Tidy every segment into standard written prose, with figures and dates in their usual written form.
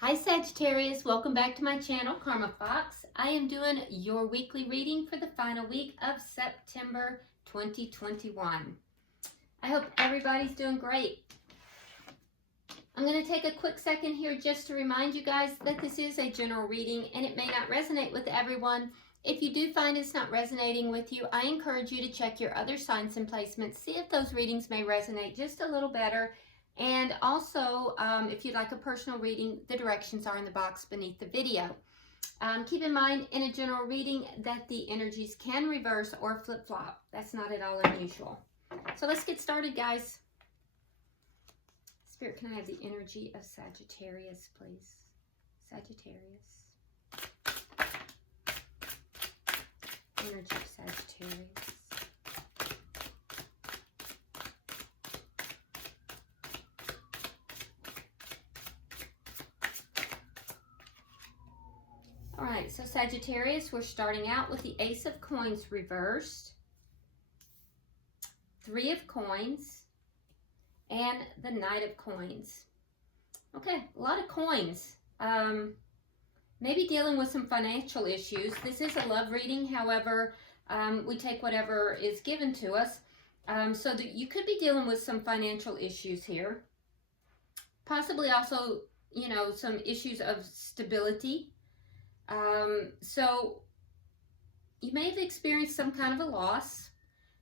Hi Sagittarius, welcome back to my channel, Karma Fox. I am doing your weekly reading for the final week of September 2021. I hope everybody's doing great. I'm going to take a quick second here just to remind you guys that this is a general reading and it may not resonate with everyone. If you do find it's not resonating with you, I encourage you to check your other signs and placements, see if those readings may resonate just a little better. And also, if you'd like a personal reading, the directions are in the box beneath the video. Keep in mind, in a general reading, that the energies can reverse or flip-flop. That's not at all unusual. So let's get started, guys. Spirit, can I have the energy of Sagittarius, please? Sagittarius. Energy of Sagittarius. All right, so Sagittarius, we're starting out with the Ace of Coins reversed, Three of Coins, and the Knight of Coins. Okay, a lot of coins. Maybe dealing with some financial issues. This is a love reading, however, we take whatever is given to us. So that you could be dealing with some financial issues here. Possibly also, you know, some issues of stability. So you may have experienced some kind of a loss.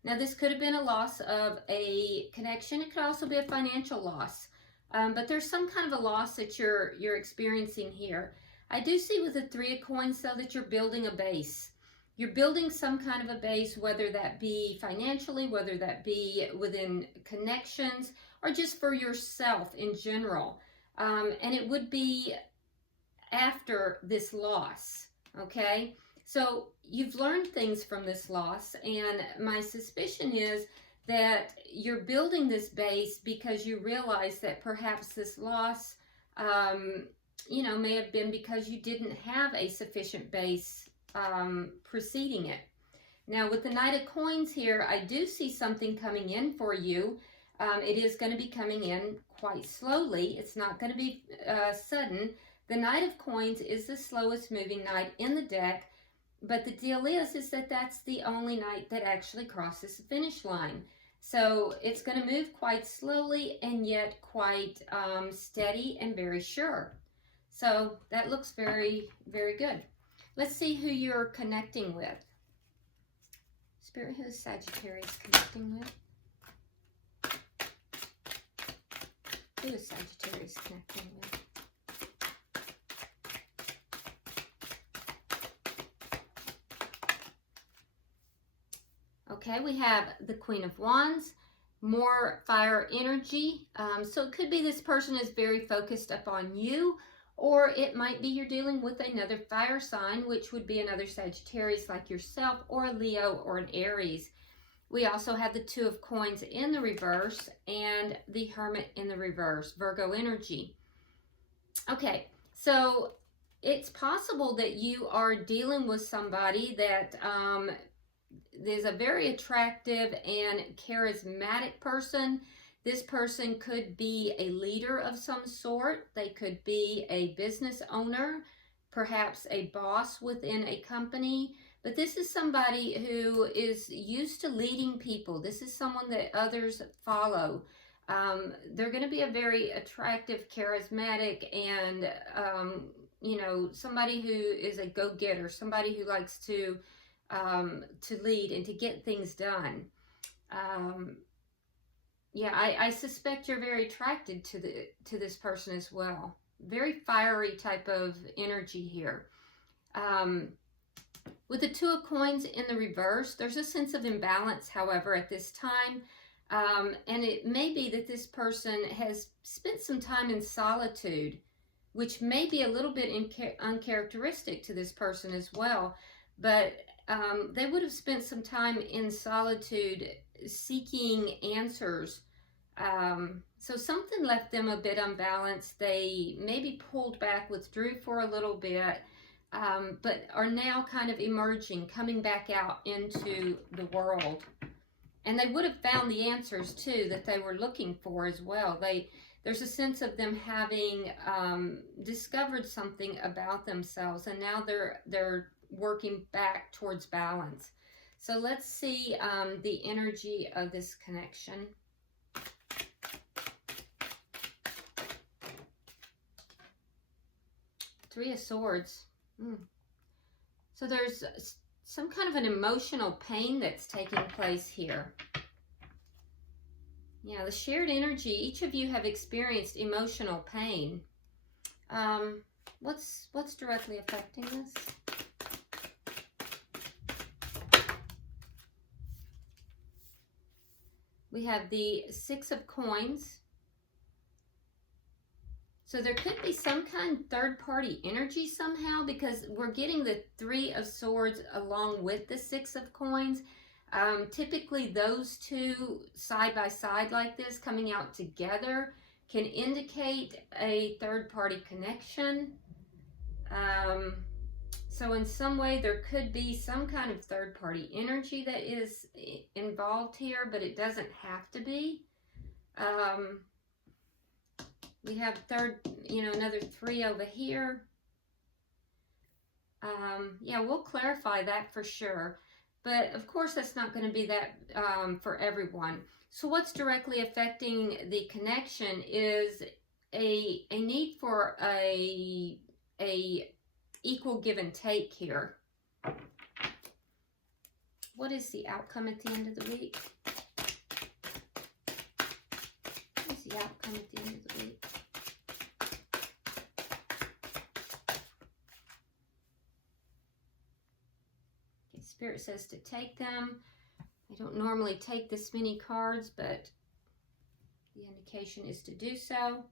Now this could have been a loss of a connection. It could also be a financial loss. But there's some kind of a loss that you're experiencing here. I do see with the Three of Coins though that you're building a base. You're building some kind of a base, whether that be financially, whether that be within connections, or just for yourself in general. And it would be after this loss, okay? So you've learned things from this loss, and my suspicion is that you're building this base because you realize that perhaps this loss, you know, may have been because you didn't have a sufficient base preceding it. Now with the Knight of Coins here, I do see something coming in for you. It is going to be coming in quite slowly. It's not going to be sudden. The Knight of Coins is the slowest moving knight in the deck, but the deal is that that's the only knight that actually crosses the finish line. So it's going to move quite slowly and yet quite steady and very sure. So that looks very, very good. Let's see who you're connecting with. Spirit, who is Sagittarius connecting with? Who is Sagittarius connecting with? Okay, we have the Queen of Wands, more fire energy. So it could be this person is very focused upon you, or it might be you're dealing with another fire sign, which would be another Sagittarius like yourself, or a Leo or an Aries. We also have the Two of Coins in the reverse and the Hermit in the reverse, Virgo energy. Okay, so it's possible that you are dealing with somebody that there's a very attractive and charismatic person. This person could be a leader of some sort. They could be a business owner, perhaps a boss within a company. But this is somebody who is used to leading people. This is someone that others follow. They're going to be a very attractive, charismatic, and you know, somebody who is a go-getter, somebody who likes to lead and to get things done. Yeah, I suspect you're very attracted to this person as well. Very fiery type of energy here. With the Two of Coins in the reverse, there's a sense of imbalance, however, at this time. And it may be that this person has spent some time in solitude, which may be a little bit uncharacteristic to this person as well. But they would have spent some time in solitude seeking answers. So something left them a bit unbalanced. They maybe pulled back, withdrew for a little bit, but are now kind of emerging, coming back out into the world. And they would have found the answers too that they were looking for as well. there's a sense of them having discovered something about themselves, and now they're working back towards balance. So let's see the energy of this connection. Three of Swords. So there's some kind of an emotional pain that's taking place here. Yeah, the shared energy, each of you have experienced emotional pain. What's directly affecting this? We have the Six of Coins. So there could be some kind of third-party energy somehow, because we're getting the Three of Swords along with the Six of Coins. Typically, those two side by side like this, coming out together, can indicate a third-party connection. So in some way, there could be some kind of third-party energy that is involved here, but it doesn't have to be. We have another three over here. Yeah, we'll clarify that for sure. But of course, that's not going to be that for everyone. So what's directly affecting the connection is a need for a equal give and take here. What is the outcome at the end of the week? What is the outcome at the end of the week? Spirit says to take them. I don't normally take this many cards, but the indication is to do so.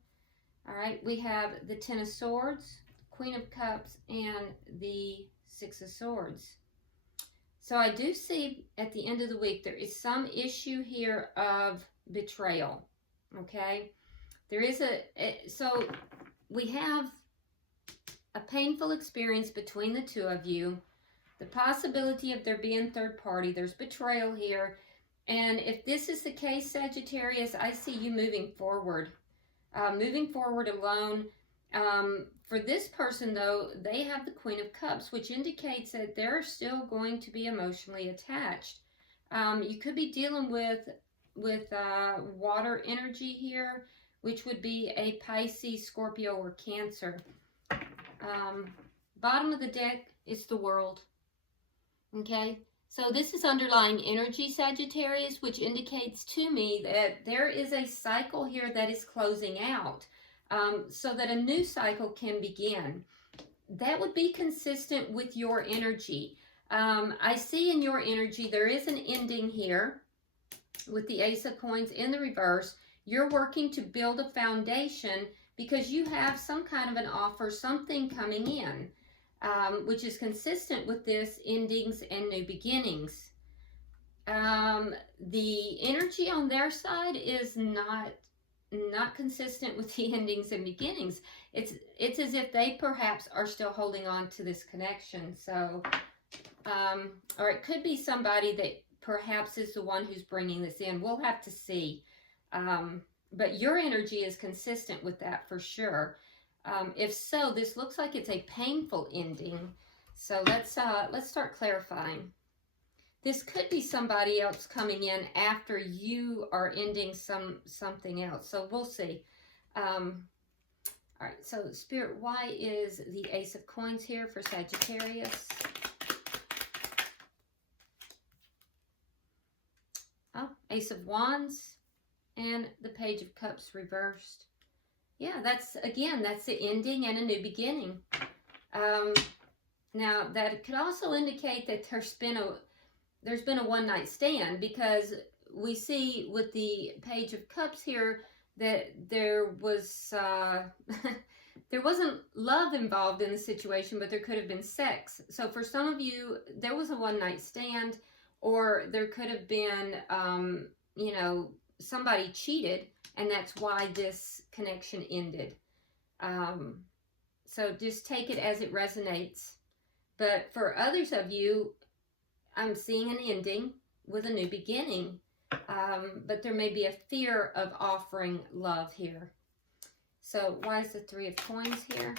All right, we have the Ten of Swords, Queen of Cups, and the Six of Swords. So I do see at the end of the week there is some issue here of betrayal. Okay, there is so we have a painful experience between the two of you. The possibility of there being third party, there's betrayal here. And if this is the case, Sagittarius, I see you moving forward alone. For this person, though, they have the Queen of Cups, which indicates that they're still going to be emotionally attached. You could be dealing with water energy here, which would be a Pisces, Scorpio, or Cancer. Bottom of the deck is the World. Okay, so this is underlying energy, Sagittarius, which indicates to me that there is a cycle here that is closing out, so that a new cycle can begin. That would be consistent with your energy. I see in your energy there is an ending here with the Ace of Coins in the reverse. You're working to build a foundation because you have some kind of an offer, something coming in. Which is consistent with this endings and new beginnings. The energy on their side is not consistent with the endings and beginnings. It's as if they perhaps are still holding on to this connection. So, or it could be somebody that perhaps is the one who's bringing this in. We'll have to see. But your energy is consistent with that for sure. If so, this looks like it's a painful ending. So let's start clarifying. This could be somebody else coming in after you are ending something else. So we'll see. All right. So Spirit, why is the Ace of Coins here for Sagittarius? Oh, Ace of Wands and the Page of Cups reversed. Yeah, that's the ending and a new beginning. Now, that could also indicate that there's been a one-night stand, because we see with the Page of Cups here that there was there wasn't love involved in the situation, but there could have been sex. So for some of you, there was a one-night stand, or there could have been, somebody cheated, and that's why this connection ended. So just take it as it resonates. But for others of you, I'm seeing an ending with a new beginning. But there may be a fear of offering love here. So why is the Three of Coins here?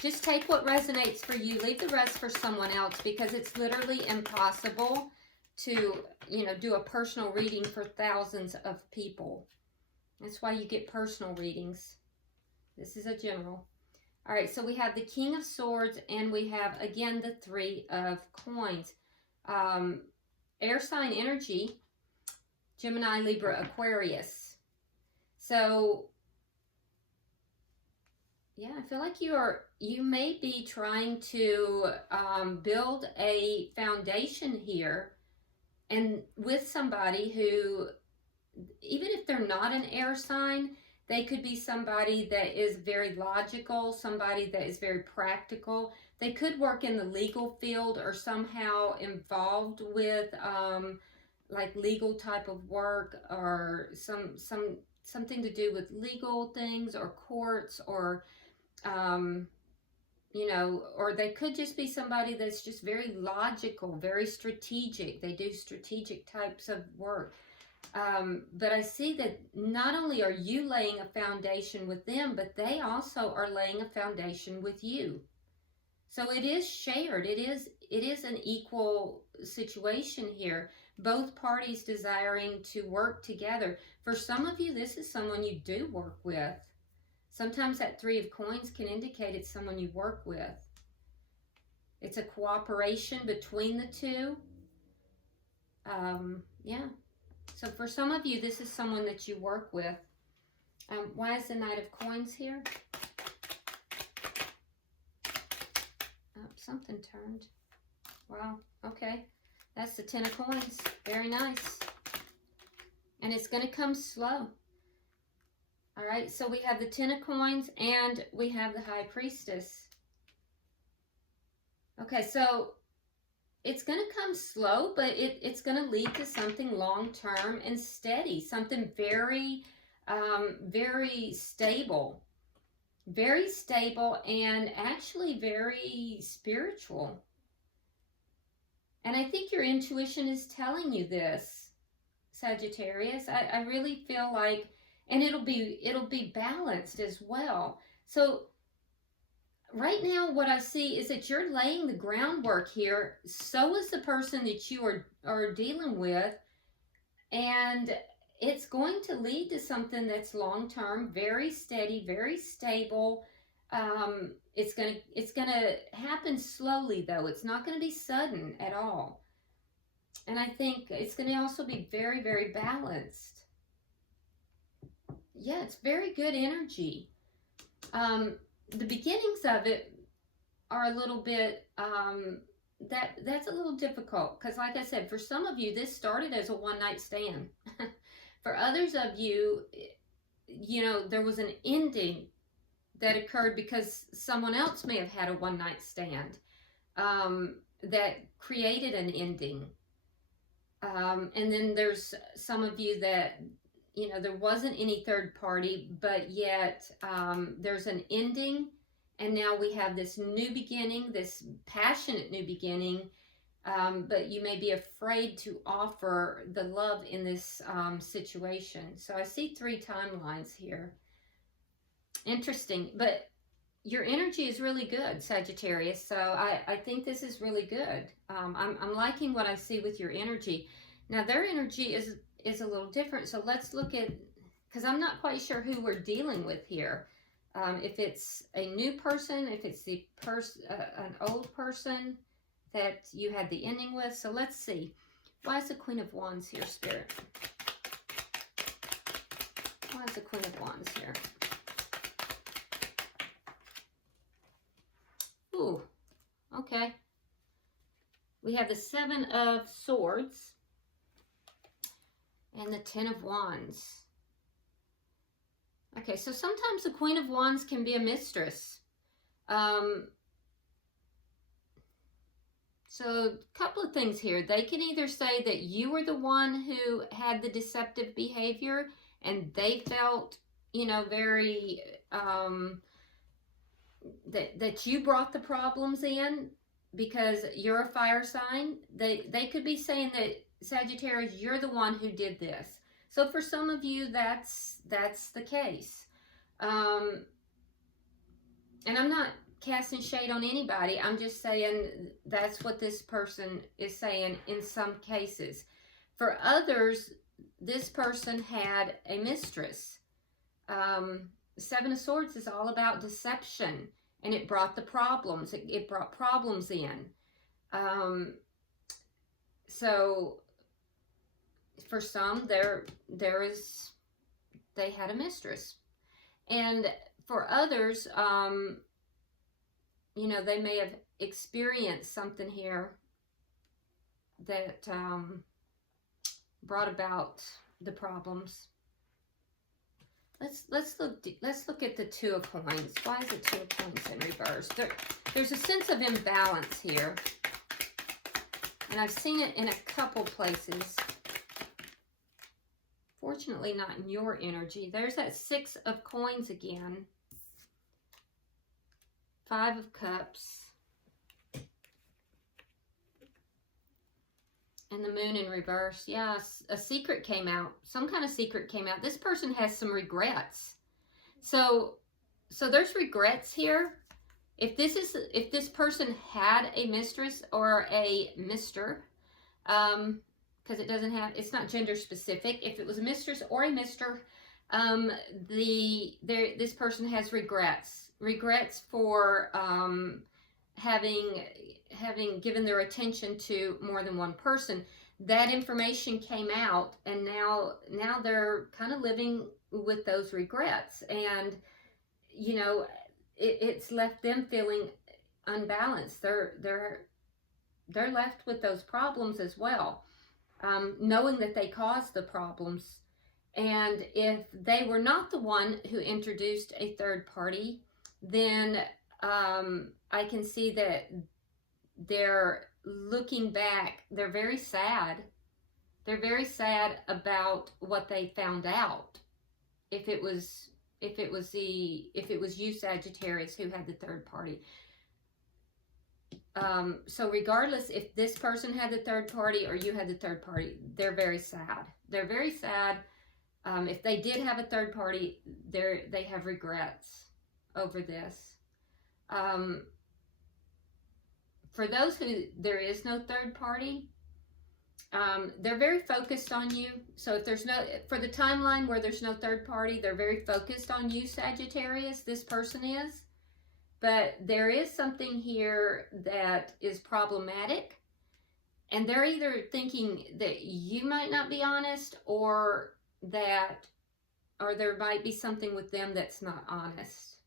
Just take what resonates for you. Leave the rest for someone else, because it's literally impossible to, you know, do a personal reading for thousands of people. That's why you get personal readings. This is a general. All right, so we have the King of Swords, and we have, again, the Three of Coins. Air sign energy, Gemini, Libra, Aquarius. So yeah, I feel like you may be trying to build a foundation here, and with somebody who, even if they're not an air sign, they could be somebody that is very logical, somebody that is very practical. They could work in the legal field or somehow involved with like legal type of work, or something to do with legal things or courts, or you know, or they could just be somebody that's just very logical, very strategic. They do strategic types of work. But I see that not only are you laying a foundation with them, but they also are laying a foundation with you. So it is shared. It is an equal situation here. Both parties desiring to work together. For some of you, this is someone you do work with. Sometimes that Three of Coins can indicate it's someone you work with. It's a cooperation between the two. Yeah. So for some of you, this is someone that you work with. Why is the Knight of Coins here? Oh, something turned. Wow. Okay. That's the Ten of Coins. Very nice. And it's going to come slow. All right, so we have the Ten of Coins and we have the High Priestess. Okay, so it's going to come slow, but it's going to lead to something long-term and steady, something very, very stable. Very stable and actually very spiritual. And I think your intuition is telling you this, Sagittarius. I really feel like, and it'll be balanced as well. So right now what I see is that you're laying the groundwork here. So is the person that you are dealing with. And it's going to lead to something that's long-term, very steady, very stable. It's gonna happen slowly, though. It's not going to be sudden at all. And I think it's going to also be very, very balanced. Yeah, it's very good energy. The beginnings of it are a little bit, that's a little difficult. Because like I said, for some of you, this started as a one-night stand. For others of you, you know, there was an ending that occurred because someone else may have had a one-night stand that created an ending. And then there's some of you that, you know, there wasn't any third party, but yet there's an ending, and now we have this new beginning, this passionate new beginning, but you may be afraid to offer the love in this situation. So I see 3 timelines here. Interesting, but your energy is really good, Sagittarius, so I think this is really good. I'm liking what I see with your energy. Now, their energy is a little different, so let's look at, because I'm not quite sure who we're dealing with here. If it's a new person, if it's the an old person that you had the ending with. So let's see. Why is the Queen of Wands here, Spirit? Why is the Queen of Wands here? Ooh, okay. We have the Seven of Swords and the Ten of Wands. Okay, so sometimes the Queen of Wands can be a mistress. So a couple of things here. They can either say that you were the one who had the deceptive behavior and they felt, you know, very, that you brought the problems in because you're a fire sign. They could be saying that, Sagittarius, you're the one who did this. So for some of you, that's the case. And I'm not casting shade on anybody. I'm just saying that's what this person is saying in some cases. For others, this person had a mistress. Seven of Swords is all about deception, and it brought the problems. It brought problems in. So for some, they had a mistress. And for others, you know, they may have experienced something here that brought about the problems. Let's look at the Two of Coins. Why is the Two of Coins in reverse? There's a sense of imbalance here, and I've seen it in a couple places. Fortunately, not in your energy. There's that Six of Coins again. Five of Cups. And the Moon in reverse. Yes, a secret came out. Some kind of secret came out. This person has some regrets. So there's regrets here. If this person had a mistress or a mister, because it's not gender specific. If it was a mistress or a mister, this person has regrets for having given their attention to more than one person. That information came out, and now they're kind of living with those regrets, and you know, it's left them feeling unbalanced. They're left with those problems as well, knowing that they caused the problems. And if they were not the one who introduced a third party, then I can see that they're looking back. They're very sad. They're very sad about what they found out. If it was you, Sagittarius, who had the third party. So regardless if this person had the third party or you had the third party, they're very sad. They're very sad. If they did have a third party, they have regrets over this. For those who there is no third party, they're very focused on you. So if there's for the timeline where there's no third party, they're very focused on you, Sagittarius. This person is. But there is something here that is problematic. And they're either thinking that you might not be honest, or there might be something with them that's not honest.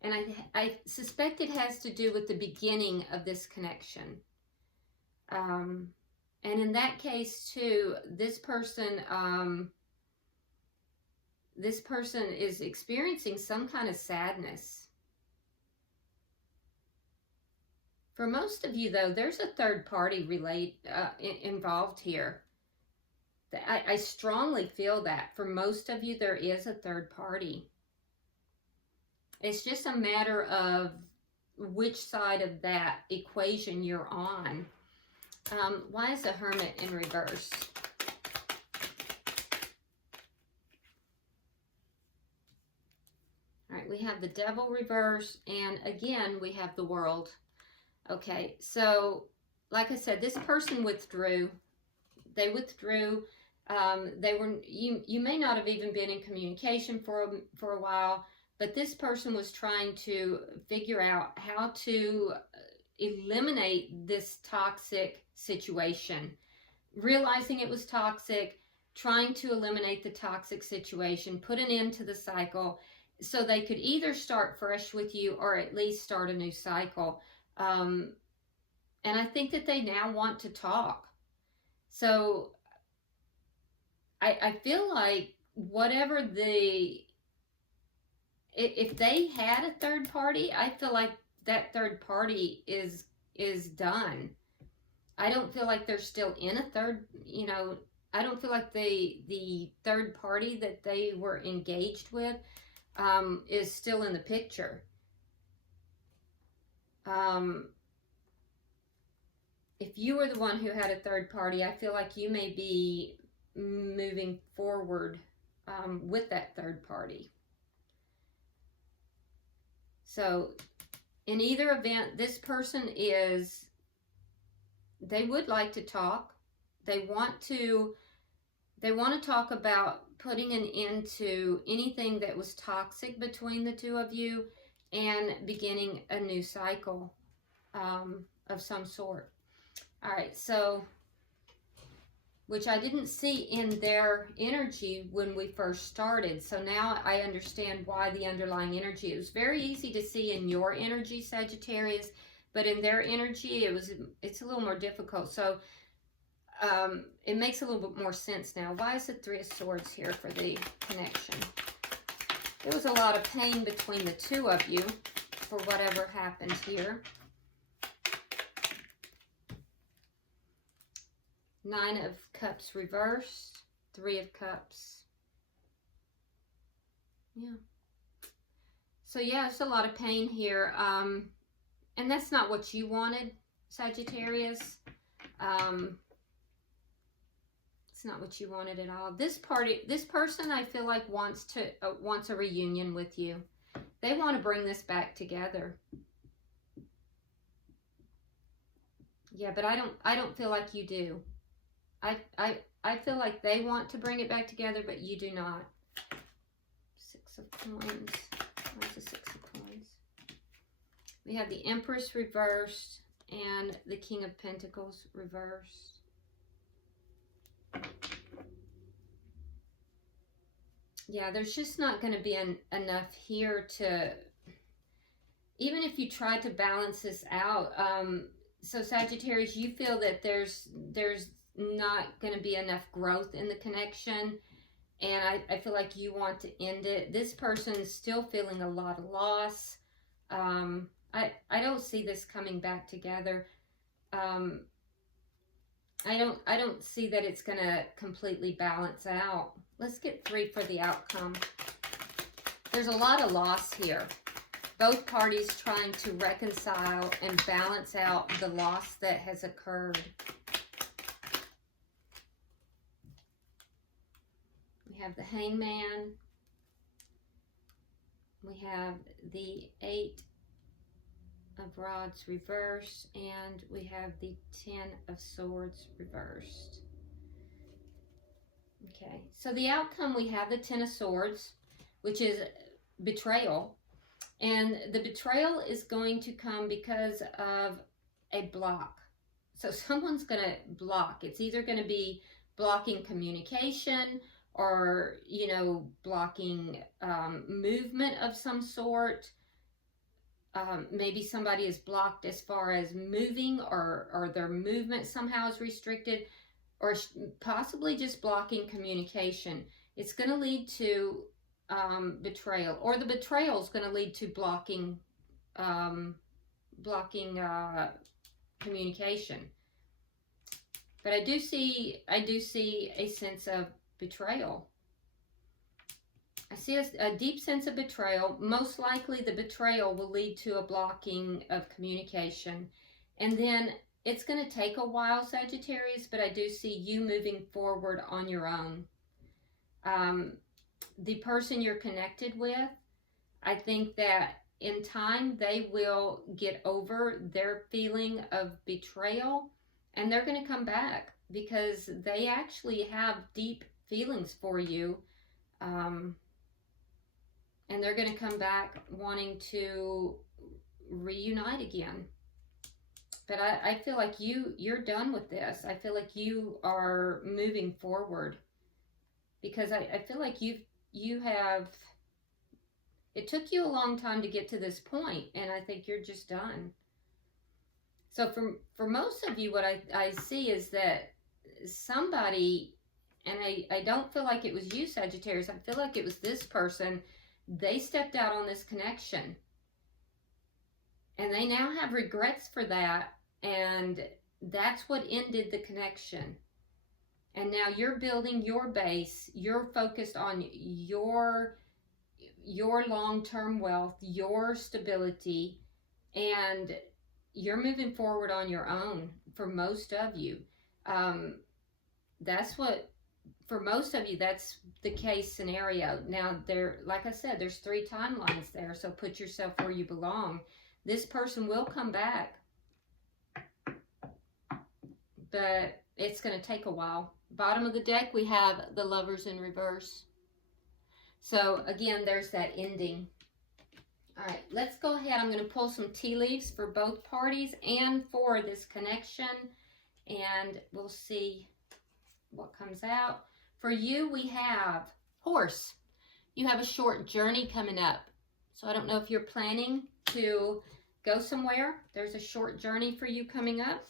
And I suspect it has to do with the beginning of this connection. And in that case too, this person is experiencing some kind of sadness. For most of you though, there's a third party involved here. I strongly feel that for most of you, there is a third party. It's just a matter of which side of that equation you're on. Why is the Hermit in reverse? All right, we have the Devil reverse, and again, we have the World. Okay, so like I said, this person withdrew. They withdrew. You may not have even been in communication for a while, but this person was trying to figure out how to eliminate this toxic situation, realizing it was toxic, trying to eliminate the toxic situation, put an end to the cycle, so they could either start fresh with you or at least start a new cycle. And I think that they now want to talk. So I feel like whatever if they had a third party, I feel like that third party is done. I don't feel like they're still in a third, I don't feel like the third party that they were engaged with is still in the picture. If you were the one who had a third party, I feel like you may be moving forward with that third party. So in either event, this person they would like to talk. They want to talk about putting an end to anything that was toxic between the two of you and beginning a new cycle of some sort. All right, so, which I didn't see in their energy when we first started. So now I understand why the underlying energy. It was very easy to see in your energy, Sagittarius, but in their energy, it's a little more difficult. So it makes a little bit more sense now. Why is the Three of Swords here for the connection? There was a lot of pain between the two of you for whatever happened here. Nine of Cups reversed. Three of Cups. Yeah. So yeah, there's a lot of pain here. And that's not what you wanted, Sagittarius. It's not what you wanted at all. This person, I feel like wants a reunion with you. They want to bring this back together. Yeah, but I don't feel like you do. I feel like they want to bring it back together, but you do not. Six of Coins. Where's the Six of Coins? We have the Empress reversed and the King of Pentacles reversed. Yeah, there's just not going to be enough here to, even if you try to balance this out. So Sagittarius, you feel that there's not going to be enough growth in the connection, and I feel like you want to end it. This person is still feeling a lot of loss. I don't see this coming back together. I don't see that it's going to completely balance out. Let's get 3 for the outcome. There's a lot of loss here. Both parties trying to reconcile and balance out the loss that has occurred. We have the Hangman. We have the 8 of Rods reversed, and we have the 10 of Swords reversed. Okay, so the outcome, we have the 10 of Swords, which is betrayal. And the betrayal is going to come because of a block. So someone's going to block. It's either going to be blocking communication or, you know, blocking movement of some sort. Maybe somebody is blocked as far as moving, or their movement somehow is restricted, or possibly just blocking communication. It's going to lead to betrayal, or the betrayal is going to lead to blocking communication. But I do see a sense of betrayal. I see a deep sense of betrayal. Most likely the betrayal will lead to a blocking of communication. And then it's going to take a while, Sagittarius, but I do see you moving forward on your own. The person you're connected with, I think that in time they will get over their feeling of betrayal, and they're going to come back because they actually have deep feelings for you. And they're going to come back wanting to reunite again. But I feel like you're done with this. I feel like you are moving forward, because I feel like you have, it took you a long time to get to this point, and I think you're just done. So for most of you, what I see is that somebody, and I don't feel like it was you, Sagittarius, I feel like it was this person. They stepped out on this connection, and they now have regrets for that, and that's what ended the connection. And now you're building your base. You're focused on your long-term wealth, your stability, and you're moving forward on your own for most of you. That's what, for most of you, that's the case scenario. Now, like I said, there's 3 timelines there, so put yourself where you belong. This person will come back, but it's going to take a while. Bottom of the deck, we have the Lovers in reverse. So, again, there's that ending. All right, let's go ahead. I'm going to pull some tea leaves for both parties and for this connection, and we'll see what comes out. For you, we have Horse. You have a short journey coming up. So I don't know if you're planning to go somewhere. There's a short journey for you coming up.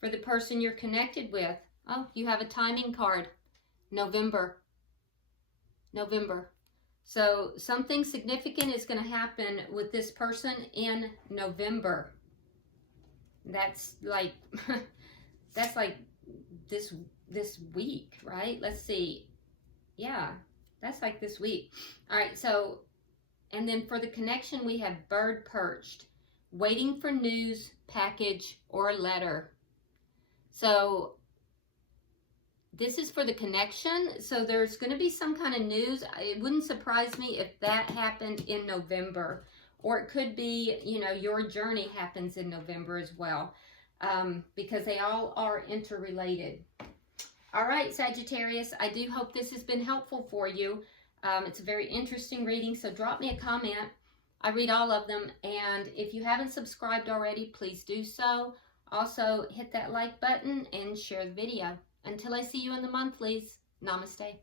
For the person you're connected with, oh, you have a timing card. November. So something significant is going to happen with this person in November. That's like this week, right? Let's see. Yeah, that's like this week. All right, so, and then for the connection, we have bird perched, waiting for news, package, or letter. So this is for the connection. So there's going to be some kind of news. It wouldn't surprise me if that happened in November, or it could be, you know, your journey happens in November as well, because they all are interrelated. All right, Sagittarius, I do hope this has been helpful for you. It's a very interesting reading, so drop me a comment. I read all of them, and if you haven't subscribed already, please do so. Also, hit that like button and share the video. Until I see you in the monthlies, namaste.